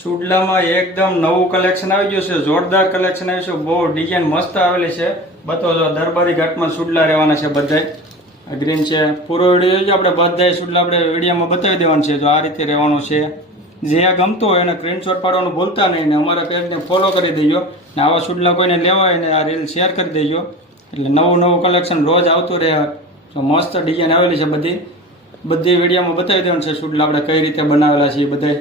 સુડલામાં એકદમ નવું કલેક્શન આવી ગયું છે, જોરદાર કલેક્શન આવ્યું છે, બહુ ડિઝાઇન મસ્ત આવેલી છે. બતાવો દરબારી ઘાટમાં સુડલા રહેવાના છે બધાય. ગ્રીન છે પૂરો વિડીયો આપણે બધાય સુડલા આપણે વિડીયોમાં બતાવી દેવાનું છે. જો આ રીતે રહેવાનું છે. જે ગમતું હોય એને સ્ક્રીનશોટ પાડવાનું ભૂલતા નહીં ને અમારા પેજને ફોલો કરી દેજો ને આવા સુડલા કોઈને લેવા હોય ને આ રીલ શેર કરી દેજો એટલે નવું કલેક્શન રોજ આવતું રહે. તો મસ્ત ડિઝાઇન આવેલી છે બધી વિડીયોમાં બતાવી દેવાનું છે સુડલા આપણે કઈ રીતે બનાવેલા છે એ બધાય.